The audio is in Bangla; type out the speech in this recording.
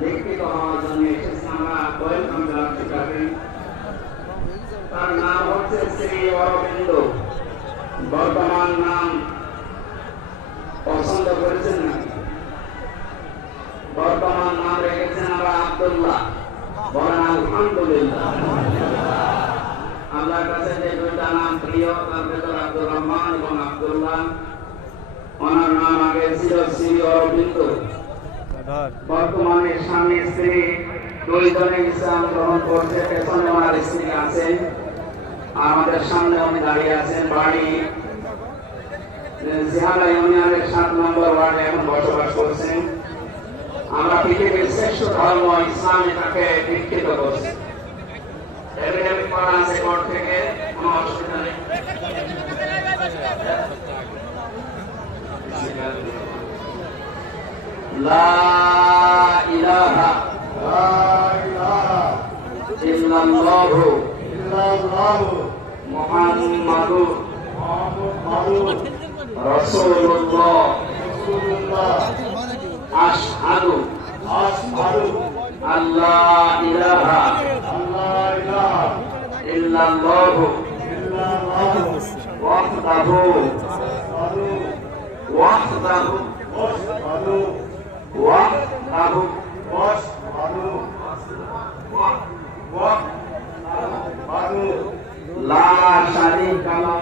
লিখিত হওয়ার জন্য এসেছি আমরা ওয়েলকাম জানাতে পারি তার নাম হচ্ছে শ্রী অরবিন্দ বর্তমান নাম পছন্দ করেছেন না বর্তমান নাম রেখেছেন আমরা আবদুল্লাহ বর্তমানে স্বামী, স্ত্রী দুইজনে ইসলাম গ্রহণ করছে, পেছনে ওনার স্ত্রী আছেন আমাদের সামনে উনি দাঁড়িয়ে আছেন, বাড়ি। জিহালা ইউনিয়নের সাত নম্বর ওয়ার্ডে এখন বসবাস করছেন। আমরা পৃথিবীর শ্রেষ্ঠ ধর্ম ইসলামে তাকে দীক্ষিত করছি। এভিডেভিট করা আছে কোর্ট থেকে কোনো অসুবিধা নেই। লা ইলাহা ইল্লাল্লাহু মুহাম্মাদুর রাসূলুল্লাহ। আশহাদু আল্লাহ ইলাহা ইল্লাল্লাহু ওয়াহদাহু ওয়াহদাহু ওয়াহদাহু লা শারীকা লাহু